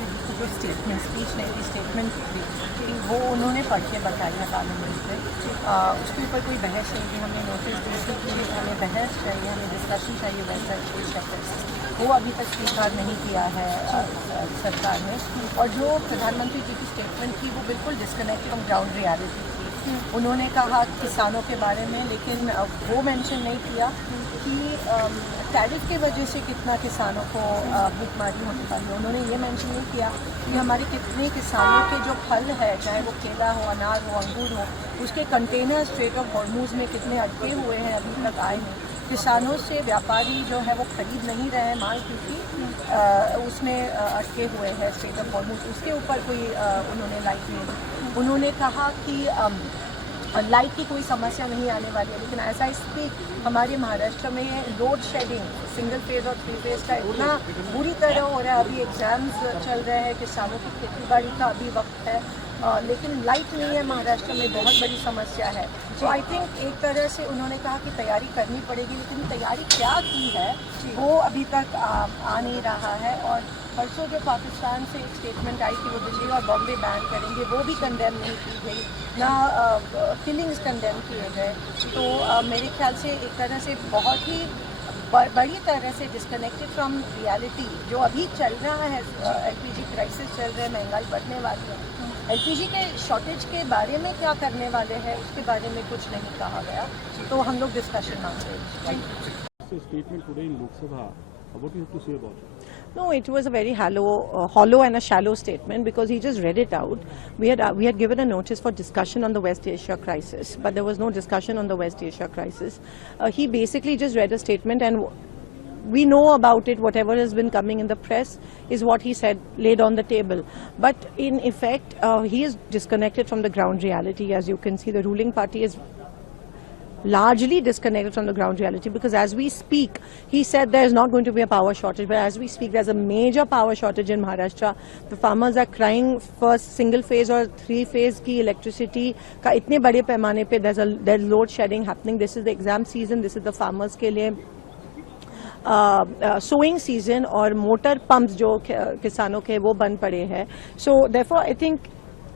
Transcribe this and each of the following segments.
प्रधानमंत्री जी की जो स्पीच नहीं थी, स्टेटमेंट थी, वो उन्होंने पढ़ के बताई है पार्लियामेंट में। उसके ऊपर कोई बहस नहीं थी। हमने नोटिस दी थी कि हमें बहस चाहिए, हमें डिस्कशन चाहिए वैसा चीज़ वो अभी तक स्वीकार नहीं किया है सरकार ने। और जो प्रधानमंत्री जी की स्टेटमेंट थी वो बिल्कुल डिस्कनेक्ट फ्रॉम ग्राउंड रियलिटी थी। उन्होंने कहा किसानों के बारे में, लेकिन वो मेंशन नहीं किया कि टैरिफ की वजह से कितना किसानों को भूखमारी होने वाली है। उन्होंने ये मेंशन नहीं किया कि हमारे कितने किसानों के जो फल है, चाहे वो केला हो, अनार हो, अंगूर हो, उसके कंटेनर स्ट्रेट ऑफ हॉर्मूज में कितने अटके हुए हैं, अभी तक आए नहीं। किसानों से व्यापारी जो है वो खरीद नहीं रहे हैं माल, क्योंकि उसमें अटके हुए हैं स्ट्रेट ऑफ हॉर्मूज। उसके ऊपर कोई उन्होंने लाइट नहीं दी। उन्होंने कहा कि लाइट की कोई समस्या नहीं आने वाली है, लेकिन ऐसा स्पीक हमारे महाराष्ट्र में लोड शेडिंग सिंगल फेज और 3 फेज का इतना बुरी तरह हो रहा है। अभी एग्जाम्स चल रहे हैं, किसानों की खेती बाड़ी का अभी वक्त है, लेकिन लाइट नहीं है महाराष्ट्र में, बहुत बड़ी समस्या है। तो आई थिंक एक तरह से उन्होंने कहा कि तैयारी करनी पड़ेगी, लेकिन तैयारी क्या की है वो अभी तक आ नहीं रहा है। और परसों जो पाकिस्तान से एक स्टेटमेंट आई कि वो दिल्ली और बॉम्बे बैन करेंगे, वो भी कंडेम नहीं की गई, ना किलिंग्स कंडेम किए गए। तो मेरे ख्याल से एक तरह से बहुत ही बड़ी तरह से डिस्कनेक्टेड फ्रॉम रियलिटी जो अभी चल रहा है। एलपीजी क्राइसिस चल रहा है, महंगाई बढ़ने वाली है। एलपीजी के शॉर्टेज के बारे में क्या करने वाले हैं उसके बारे में कुछ नहीं कहा गया, तो हम लोग डिस्कशन मांग रहे हैं। Statement today in Lok Sabha. What do you have to say about it? No, it was a very hollow and a shallow statement, because he just read it out. We had given a notice for discussion on the West Asia crisis, but there was no discussion on the West Asia crisis. He basically just read a statement, and we know about it. Whatever has been coming in the press is what he said, laid on the table. But in effect, he is disconnected from the ground reality. As you can see, the ruling party is largely disconnected from the ground reality, because as we speak, he said there is not going to be a power shortage, but as we speak there's a major power shortage in Maharashtra. The farmers are crying for single phase or 3 phase की electricity का इतने बड़े पैमाने पे there's load shedding happening. This is the exam season, this is the farmers के लिए sowing season, और motor pumps जो किसानों के वो बंद पड़े हैं. So therefore I think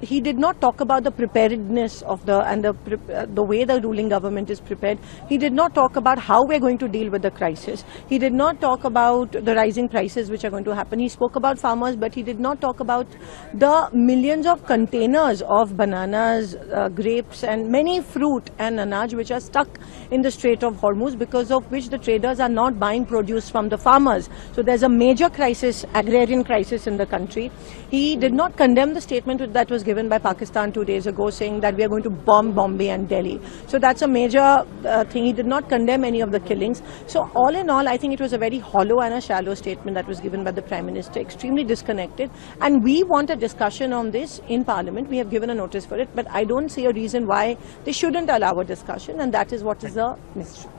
he did not talk about the preparedness of the way the ruling government is prepared. He did not talk about how we're going to deal with the crisis. He did not talk about the rising prices which are going to happen. He spoke about farmers, but he did not talk about the millions of containers of bananas, grapes and many fruit and anaj which are stuck in the Strait of Hormuz, because of which the traders are not buying produce from the farmers. So there's a major crisis, agrarian crisis in the country. He did not condemn the statement that was given by Pakistan 2 days ago, saying that we are going to bomb Bombay and Delhi. So that's a major thing. He did not condemn any of the killings. So all in all, I think it was a very hollow and a shallow statement that was given by the Prime Minister, extremely disconnected. And we want a discussion on this in Parliament. We have given a notice for it, but I don't see a reason why they shouldn't allow a discussion, and that is what is a mystery.